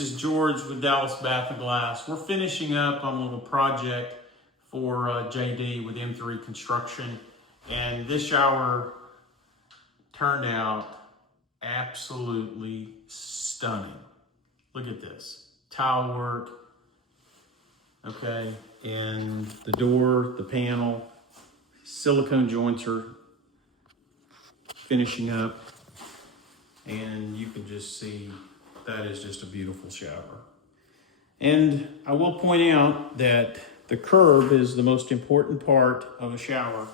This is George with Dallas Bath and Glass. We're finishing up on a little project for JD with M3 Construction, and this shower turned out absolutely stunning. Look at this tile work, okay, and the door, the panel, silicone joints are finishing up, and you can just see that is just a beautiful shower. And I will point out that the curb is the most important part of a shower.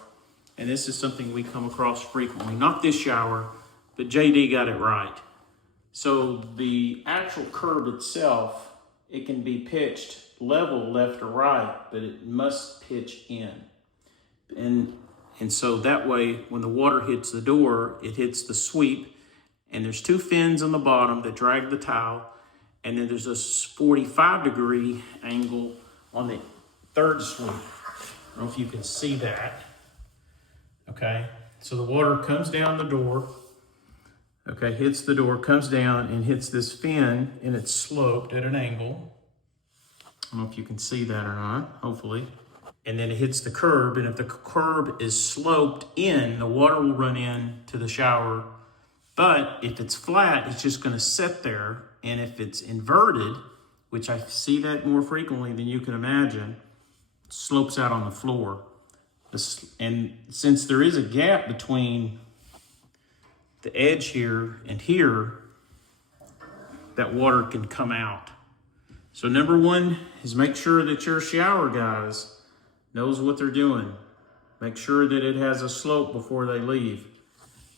And this is something we come across frequently. Not this shower, but JD got it right. So the actual curb itself, it can be pitched level left or right, but it must pitch in. And so that way, when the water hits the door, it hits the sweep. And there's two fins on the bottom that drag the tile. And then there's a 45-degree angle on the third sweep. I don't know if you can see that. Okay, so the water comes down the door. Okay, hits the door, comes down and hits this fin, and it's sloped at an angle. I don't know if you can see that or not, hopefully. And then it hits the curb, and if the curb is sloped in, the water will run in to the shower. But if it's flat, it's just going to sit there. And if it's inverted, which I see that more frequently than you can imagine, it slopes out on the floor. And since there is a gap between the edge here and here, that water can come out. So number one is make sure that your shower guys knows what they're doing. Make sure that it has a slope before they leave.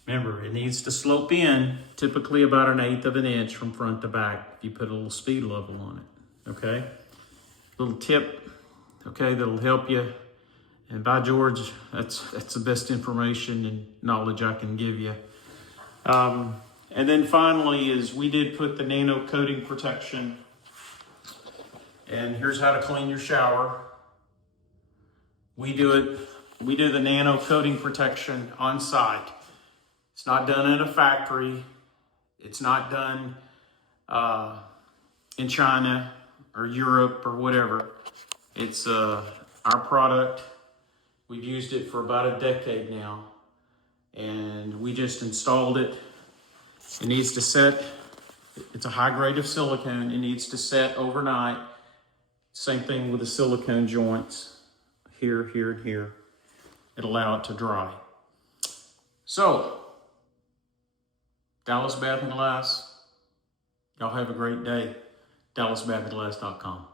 Remember, it needs to slope in typically about 1/8 of an inch from front to back if you put a little speed level on it, okay? Little tip, okay, that'll help you. And by George, that's the best information and knowledge I can give you. And then finally is we did put the nano coating protection. And here's how to clean your shower. We do the nano coating protection on site. It's not done in a factory. It's not done in China or Europe or whatever. It's our product. We've used it for about a decade now. And we just installed it. It needs to set. It's a high grade of silicone. It needs to set overnight. Same thing with the silicone joints. Here, here, and here. It'll allow it to dry. So, Dallas Bath and Glass, y'all have a great day. DallasBathandGlass.com.